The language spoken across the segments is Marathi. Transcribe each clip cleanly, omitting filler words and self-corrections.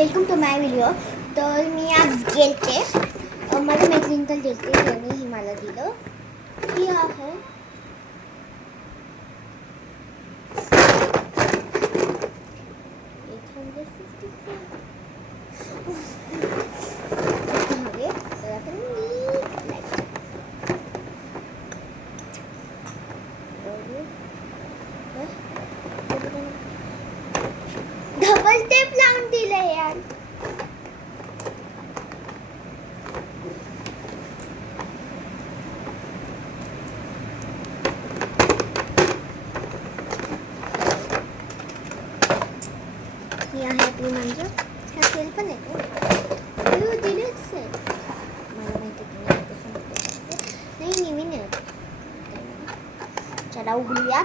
Welcome to my video. तर मी आज गेलते माझ्या मैत्रिणी तर गेलते त्यांनी ही मला दिलं. ही आहे डबल टेप लावून दिलं यार. ही आहे आपली म्हणजे ह्या सेल पण येतो दिलेच सेल. मला माहिती की नाही नवीन आहे. चला उघडूया.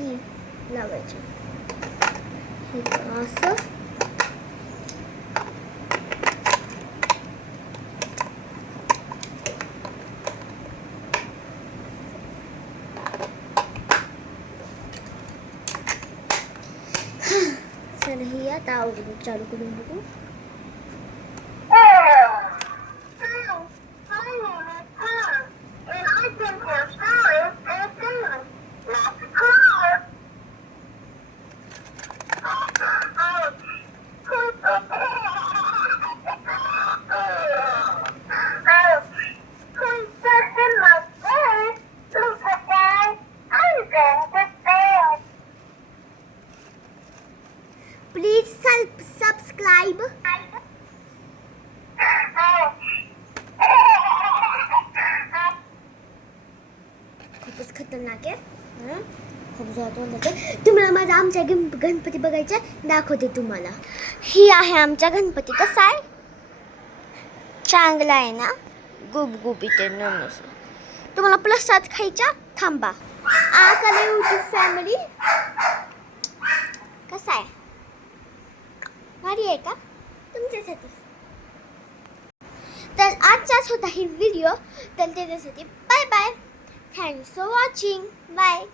ही लावायची ही असं चल ही आता उघडून चालू करून बघू. Please subscribe. खूपच खतरनाक आहे. खूप जोरात तुम्हाला माझा आमचा गणपती बघायचा दाखवते तुम्हाला. ही आहे आमचा गणपती. कसा आहे? चांगला आहे ना? गुबगुबीत आहे. तुम्हाला प्रसाद खायचा? थांबा. आकाला यूट्यूब फॅमिली कसा आहे? भारी आहे का? तुमच्यासाठी. तर आजचाच होता ही व्हिडिओ. तर त्याच्यासाठी bye bye. Thanks for watching. Bye.